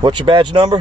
What's your badge number?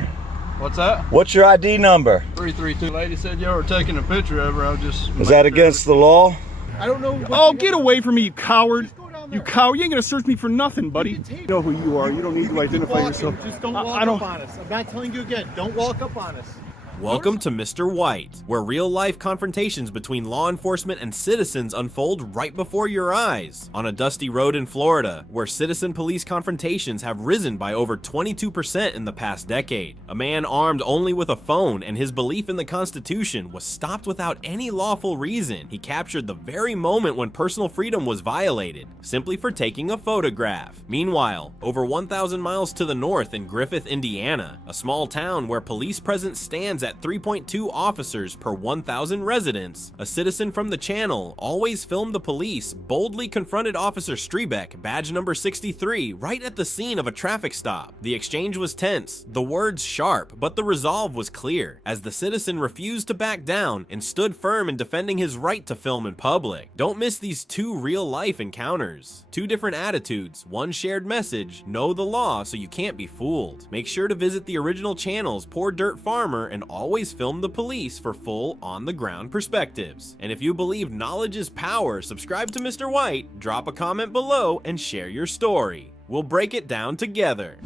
What's that? What's your ID number? 332. Lady said y'all were taking a picture of her. I was just. Is that against the law? I don't know. Oh, get away from me, you coward. You coward. You ain't gonna search me for nothing, buddy. You know who you are. You don't need to identify yourself. Just don't walk up on us. I'm not telling you again. Don't walk up on us. Welcome to Mr. White, where real-life confrontations between law enforcement and citizens unfold right before your eyes. On a dusty road in Florida, where citizen-police confrontations have risen by over 22% in the past decade. A man armed only with a phone and his belief in the Constitution was stopped without any lawful reason. He captured the very moment when personal freedom was violated, simply for taking a photograph. Meanwhile, over 1,000 miles to the north in Griffith, Indiana, a small town where police presence stands at 3.2 officers per 1,000 residents, a citizen from the channel, always filmed the police, boldly confronted Officer Strebeck, badge number 63, right at the scene of a traffic stop. The exchange was tense, the words sharp, but the resolve was clear, as the citizen refused to back down and stood firm in defending his right to film in public. Don't miss these two real-life encounters. Two different attitudes, one shared message, know the law so you can't be fooled. Make sure to visit the original channels Poor Dirt Farmer and always film the police for full on-the-ground perspectives. And if you believe knowledge is power, subscribe to Mr. White, drop a comment below, and share your story. We'll break it down together.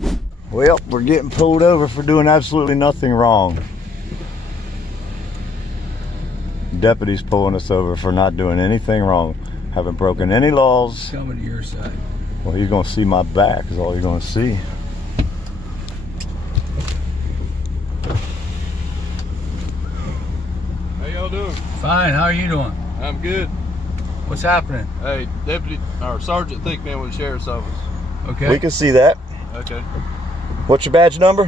Well, we're getting pulled over for doing absolutely nothing wrong. Deputy's pulling us over for not doing anything wrong. Haven't broken any laws. Coming to your side. Well, you're gonna see my back is all you're gonna see. How y'all doing? Fine. How are you doing? I'm good. What's happening? Hey, Deputy or Sergeant Thickman with the Sheriff's Office. Okay. We can see that. Okay. What's your badge number?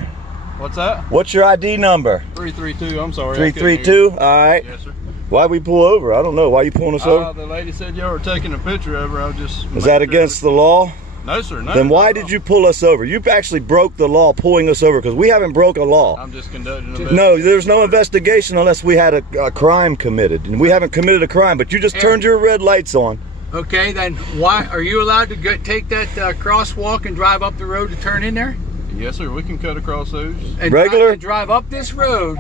What's that? What's your ID number? 332. I'm sorry. I couldn't hear you. 332? Alright. Yes, sir. Why'd we pull over? I don't know. Why you pulling us over? The lady said y'all were taking a picture of her. I was just. Is that against the law? No, sir. No. Then why did you pull us over? You actually broke the law pulling us over because we haven't broke a law. I'm just conducting an No, there's no investigation unless we had a crime committed. And we haven't committed a crime, but you just turned your red lights on. Okay, then why are you allowed to take that crosswalk and drive up the road to turn in there? Yes, sir. We can cut across those. And Regular? drive up this road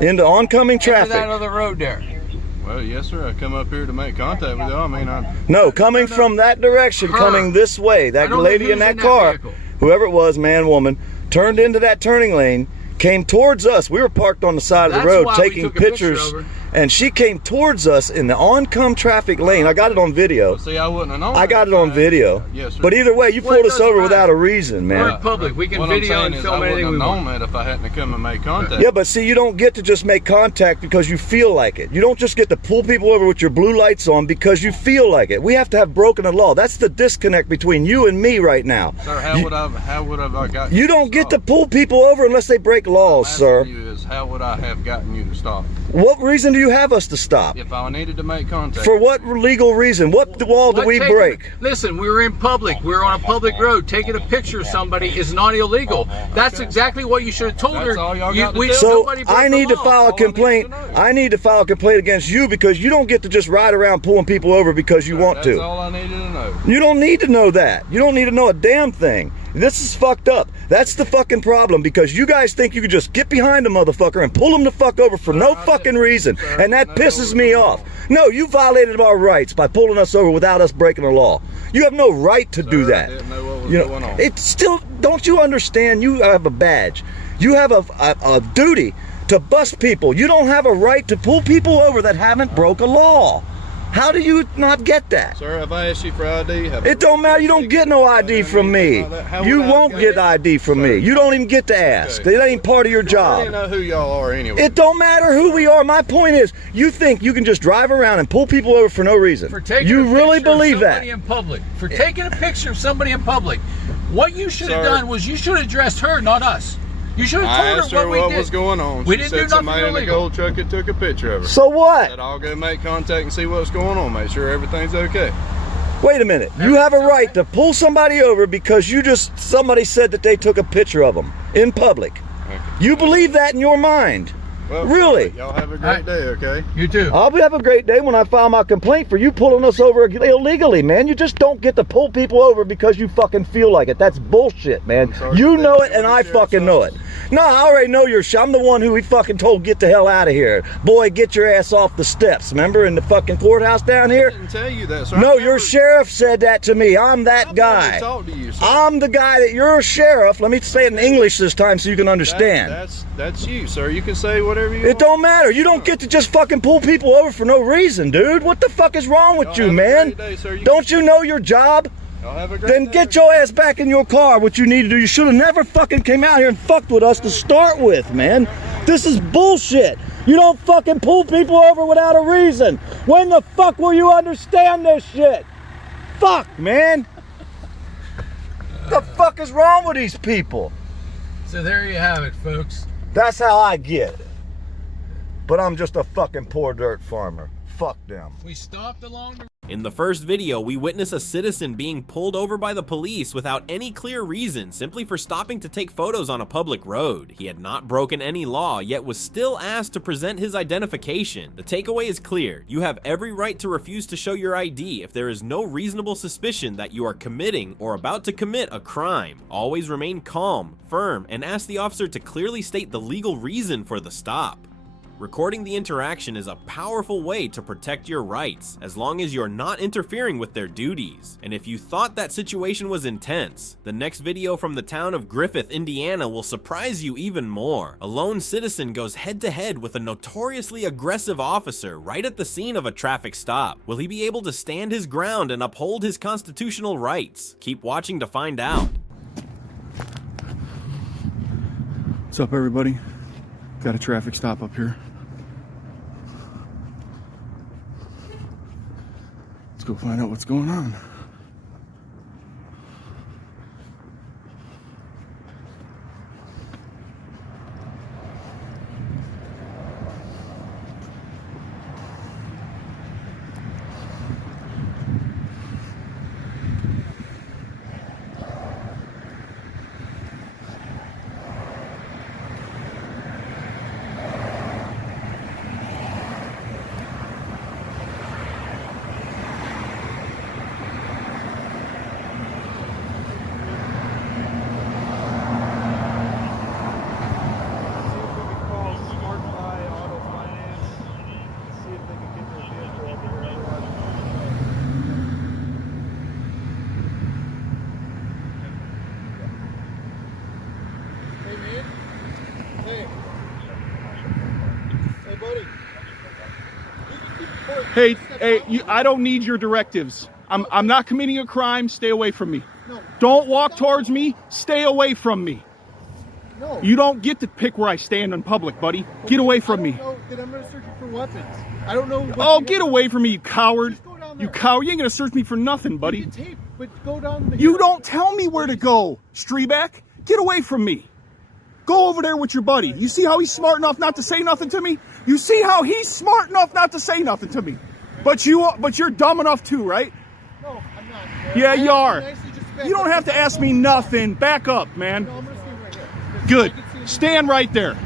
Into oncoming into that traffic. other road there. Well, yes, sir. I come up here to make contact with y'all. I mean, No, coming from that direction, coming this way. That lady in that car, whoever it was, man, woman, turned into that turning lane, came towards us. We were parked on the side of the road taking pictures, and she came towards us in the oncome traffic lane. I got it on video. See, I wouldn't have known. I got it on video. Yes, sir. But either way, you pulled us over without a reason, We're man. in public. We can What video I'm and saying is film I anything we wouldn't have want. known that if I hadn't come and made contact. Yeah, but see, you don't get to just make contact because you feel like it. You don't just get to pull people over with your blue lights on because you feel like it. We have to have broken a law. That's the disconnect between you and me right now. Sir, how would I got You don't get to pull people over unless they break laws, sir. You is how would I have gotten you to stop? What reason do you have us to stop? If I needed to make contact. For what legal reason? What wall did we break? Listen, we were in public. We were on a public road. Taking a picture of somebody is not illegal. That's exactly what you should have told her. That's all y'all got to do. So nobody broke I need the to law. file a All I need complaint. to know. I need to file a complaint against you because you don't get to just ride around pulling people over because you want That's to. all I needed to know. You don't need to know that. You don't need to know a damn thing. This is fucked up. That's the fucking problem because you guys think you could just get behind a motherfucker and pull him the fuck over for no fucking reason. And that pisses me off. No, you violated our rights by pulling us over without us breaking the law. You have no right to do that. I didn't know what was You know, going on. it's still, don't you understand? You have a badge. You have a duty to bust people. You don't have a right to pull people over that haven't broke a law. How do you not get that? Sir, have I asked you for ID? It don't matter. You don't get no ID from me. You won't get ID from me. You don't even get to ask. It ain't part of your I job. didn't know who y'all are anyway. It don't matter who we are. My point is, you think you can just drive around and pull people over for no reason. For taking You a really picture of believe that? somebody in public. For taking a picture of somebody in public. What you should have Sir. done was you should have addressed her, not us. You should I have asked told her her what we did. was going on. We She didn't said do nothing somebody in the illegal. gold truck had took a picture of her. So what? Said I'll go make contact and see what's going on. Make sure everything's okay. Wait a minute. You have a right to pull somebody over because somebody said that they took a picture of them in public. Okay. You believe that in your mind. Well, Really? Y'all have a great day, okay? You too. I'll have a great day when I file my complaint for you pulling us over illegally, man. You just don't get to pull people over because you fucking feel like it. That's bullshit, man. sorry You for know that. it and I Sheriff's fucking know it. office. No, I already know you're. I'm the one who he fucking told get the hell out of here. Boy, get your ass off the steps. Remember in the fucking courthouse down I here? didn't tell you that, sir. No, I your never- sheriff said that to me. I'm that I've guy. never talked to you, sir. I'm the guy that you're a sheriff. Let me say it in English this time so you can understand. That's you, sir. You can say whatever you It want. don't matter. You don't get to just fucking pull people over for no reason, dude. What the fuck is wrong with Y'all you, have a man? great day, sir. Don't you know your job? Y'all have a great Then day. get your ass back in your car. What you need to do, you should have never fucking came out here and fucked with us to start with, man. This is bullshit. You don't fucking pull people over without a reason. When the fuck will you understand this shit? Fuck, man. The fuck is wrong with these people? So there you have it, folks. That's how I get it. But I'm just a fucking poor dirt farmer. Fuck them. We stopped along the In the first video, we witness a citizen being pulled over by the police without any clear reason, simply for stopping to take photos on a public road. He had not broken any law, yet was still asked to present his identification. The takeaway is clear. You have every right to refuse to show your ID if there is no reasonable suspicion that you are committing or about to commit a crime. Always remain calm, firm, and ask the officer to clearly state the legal reason for the stop. Recording the interaction is a powerful way to protect your rights, as long as you're not interfering with their duties. And if you thought that situation was intense, the next video from the town of Griffith, Indiana will surprise you even more. A lone citizen goes head-to-head with a notoriously aggressive officer right at the scene of a traffic stop. Will he be able to stand his ground and uphold his constitutional rights? Keep watching to find out. What's up, everybody? Got a traffic stop up here. Let's go find out what's going on. Hey, I don't need your directives. I'm not committing a crime. Stay away from me. No. Don't walk towards me. Stay away from me. No. You don't get to pick where I stand in public, buddy. Get away from me. No, then I'm gonna search you for weapons. I don't know. What Oh, you get have. away from me, you coward. Just go down You there. coward. You ain't gonna search me for nothing, You buddy. get tape, but go down the. You don't tell me where to go, Strebeck. Get away from me. Go over there with your buddy. You see how he's smart enough not to say nothing to me? You see how he's smart enough not to say nothing to me? But you're dumb enough too, right? No, I'm not. Yeah, I you are. nicely just back You don't up. have to ask me nothing. Back up, man. No, I'm gonna stand right here. Because Good. I can see- Stand right there.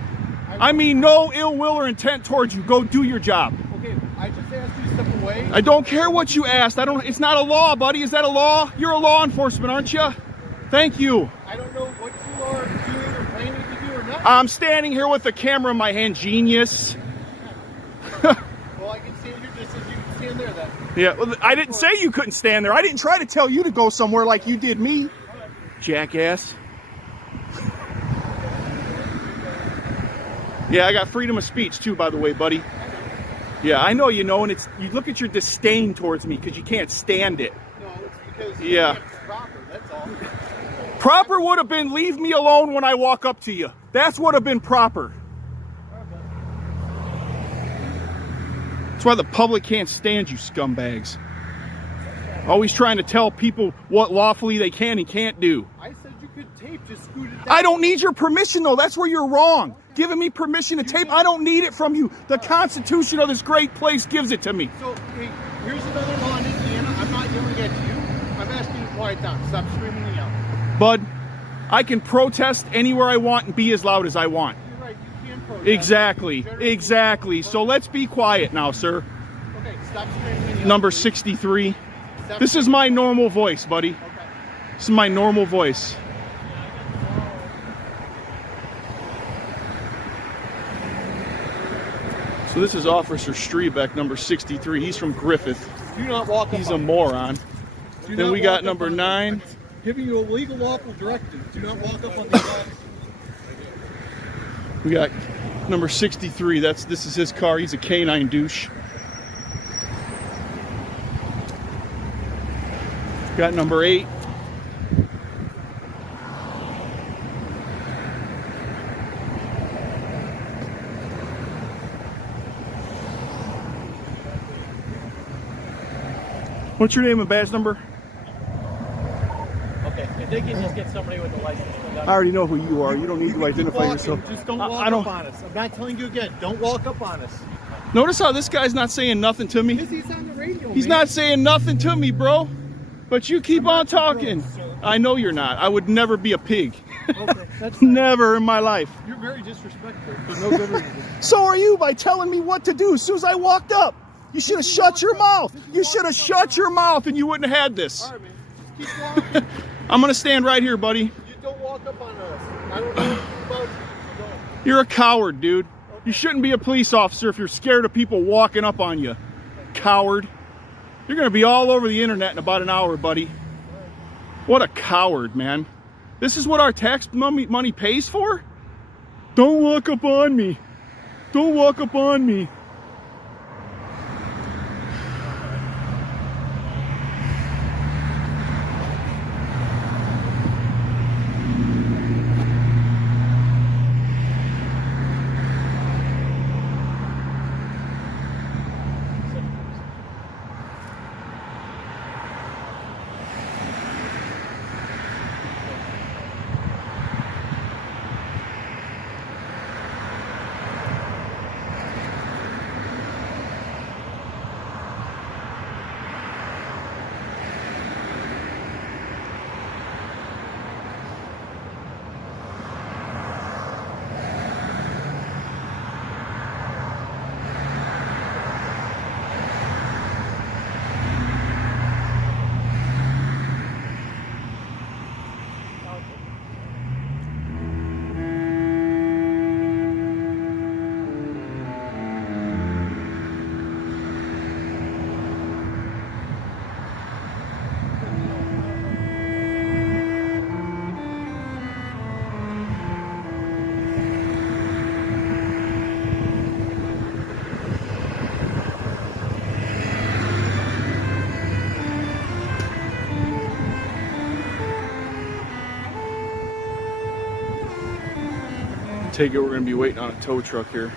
I mean no ill will or intent towards you. Go do your job. Okay, I just asked you to step away. I don't care what you asked. It's not a law, buddy. Is that a law? You're a law enforcement, aren't you? Thank you. I don't know what you are doing or planning to do or not. I'm standing here with the camera in my hand, genius. Well, I can stand here just as you can stand there then. Yeah, well, I didn't say you couldn't stand there. I didn't try to tell you to go somewhere like you did me, jackass. Yeah, I got freedom of speech too, by the way, buddy. Yeah, I know you know, and you look at your disdain towards me because you can't stand it. No, it's because Yeah. it's proper, that's all. Proper would have been leave me alone when I walk up to you. That's would have been proper. That's why the public can't stand you scumbags. Always trying to tell people what lawfully they can and can't do. I said you could tape, just scoot it down. I don't need your permission though. That's where you're wrong. Giving me permission to tape, I don't need it from you. The Constitution of this great place gives it to me. So, hey, here's another law in Indiana. I'm not yelling at you. I'm asking you to quiet down. Stop screaming and yelling. Bud, I can protest anywhere I want and be as loud as I want. You're right, you can Exactly. Exactly. So let's be quiet now, sir. Okay, stop screaming. Number 63. This is my normal voice, buddy. Okay. This is my normal voice. So this is Officer Strebeck, number 63. He's from Griffith. Do not walk up He's a on moron. Do Then not we got walk up number on 9. I'm giving you a legal lawful directive. Do not walk up on these guys. We got number 63. This is his car. He's a canine douche. Got number 8. What's your name and badge number? Okay, if they can just get somebody with a license. I already know who you are. You don't need to identify Walking, yourself. Just don't I walk don't- up on us. I'm not telling you again. Don't walk up on us. Notice how this guy's not saying nothing to me? Because he's on the radio. He's man. not saying nothing to me, bro. But you keep on talking. Sir. I know you're not. I would never be a pig. Okay, that's fine. Never in my life. You're very disrespectful for no good reason. So are you by telling me what to do as soon as I walked up. You should have shut your mouth. You should have shut your mouth and you wouldn't have had this. All right, man. Just keep walking. I'm going to stand right here, buddy. You don't walk up on us. I don't know anything about you. So don't. You're a coward, dude. You shouldn't be a police officer if you're scared of people walking up on you. Coward. You're going to be all over the internet in about an hour, buddy. What a coward, man. This is what our tax money pays for? Don't walk up on me. Don't walk up on me. Take it, we're going to be waiting on a tow truck here.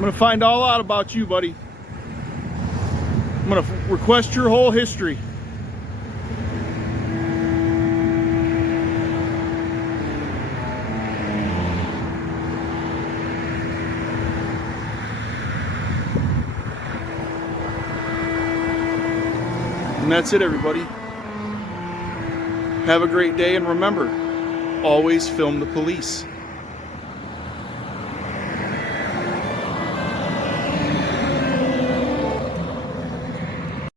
gonna find all out about you, buddy. I'm gonna request your whole history. And that's it, everybody. Have a great day, and remember, always film the police.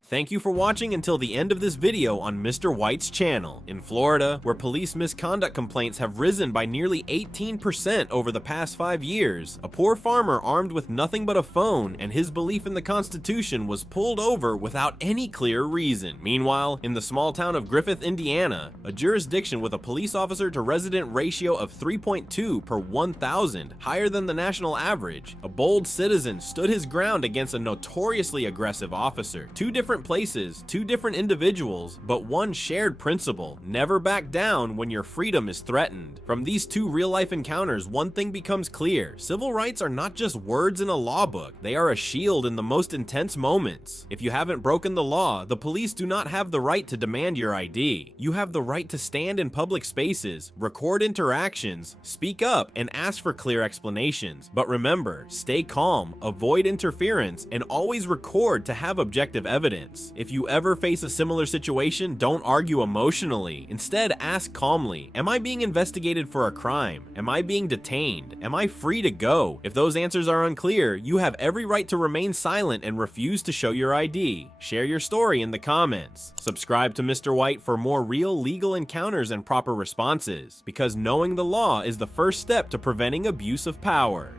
Thank you for watching until the end of this video on Mr. White's channel. In Florida, where police misconduct complaints have risen by nearly 18% over the past 5 years, a poor farmer armed with nothing but a phone and his belief in the Constitution was pulled over without any clear reason. Meanwhile, in the small town of Griffith, Indiana, a jurisdiction with a police officer to resident ratio of 3.2 per 1,000, higher than the national average, a bold citizen stood his ground against a notoriously aggressive officer. Two different places, two different individuals, but one shared principle: never back down when your freedom is threatened. From these two real-life encounters, one thing becomes clear: civil rights are not just words in a law book, they are a shield in the most intense moments. If you haven't broken the law, the police do not have the right to demand your ID. You have the right to stand in public spaces, record interactions, speak up, and ask for clear explanations. But remember, stay calm, avoid interference, and always record to have objective evidence. If you ever face a similar situation, don't argue emotionally. Instead, ask calmly: am I being investigated for a crime? Am I being detained? Am I free to go? If those answers are unclear, you have every right to remain silent and refuse to show your ID. Share your story in the comments. Subscribe to Mr. White for more real legal encounters and proper responses, because knowing the law is the first step to preventing abuse of power.